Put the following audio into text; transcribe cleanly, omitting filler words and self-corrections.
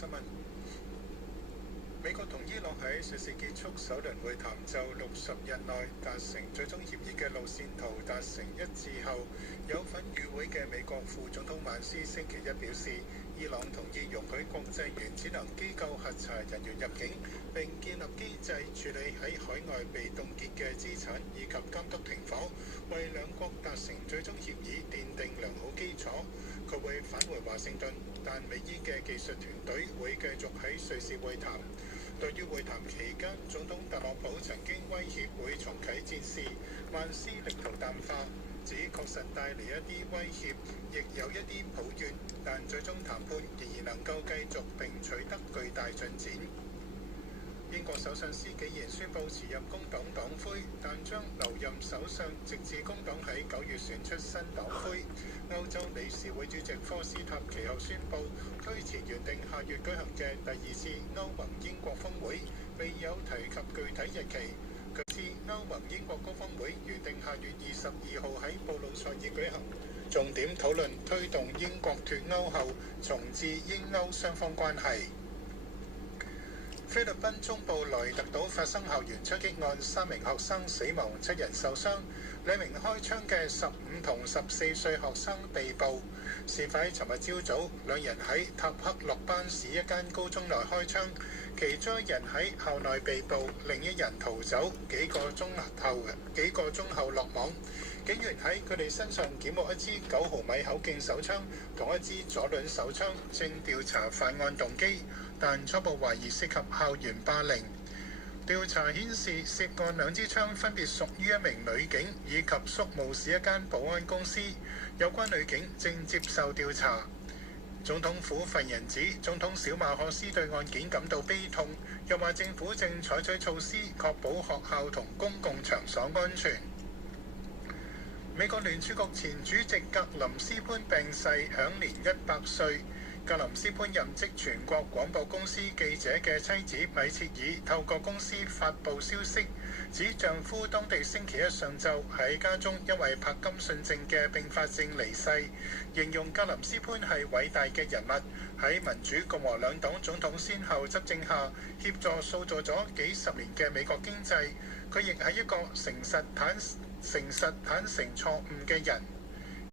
新聞。美國同伊朗喺瑞士結束首輪會談，就60日內達成最終協議嘅路線圖達成一致後，有份與會嘅美國副總統曼斯星期一表示，伊朗同意容許國際原子能機構核查人員入境，並建立機制處理喺海外被凍結嘅資產，以及監督停火，為兩國達成最終協議奠定良好基礎。佢會返回華盛頓，但美伊嘅技術團隊會繼續喺瑞士會談。對於會談期間，總統特朗普曾經威脅會重啟戰事，曼斯力圖淡化，指確實帶嚟一啲威脅，亦有一啲抱怨，但最終談判仍然能夠繼續並取得巨大進展。英國首相施紀賢宣布辭任工黨黨魁，但將留任首相，直至工黨喺9月選出新黨魁。歐洲理事會主席科斯塔其後宣布推遲原定下月舉行嘅第2次歐盟英國峰會，未有提及具體日期。據知歐盟英國高峰會原定下月22號喺布魯塞爾舉行，重點討論推動英國脫歐後重置英歐雙方關係。菲律賓中部萊特島發生校園槍擊案，3名學生死亡，7人受傷，2名開槍嘅15同14歲學生被捕。事發喺尋日朝早，2人喺塔克洛班市一間高中內開槍，其中1人喺校內被捕，另1人逃走，幾個鐘後落網。警員喺佢哋身上檢獲一支9毫米口徑手槍同一支左輪手槍，正調查犯案動機，但初步懷疑涉及校園霸凌。調查顯示，涉案2支槍分別屬於1名女警以及宿務市一間保安公司，有關女警正接受調查。總統府發言人指，總統小馬可斯對案件感到悲痛，又話政府正採取措施確保學校同公共場所安全。美國聯儲局前主席格林斯潘病逝，享年100歲。格林斯潘任職全國廣播公司記者嘅妻子米切爾透過公司發布消息，指丈夫當地星期一上晝喺家中因為柏金遜症嘅併發症離世，形容格林斯潘係偉大嘅人物，喺民主共和兩黨總統先後執政下，協助塑造咗幾十年嘅美國經濟。佢亦係一個誠實坦誠錯誤嘅人。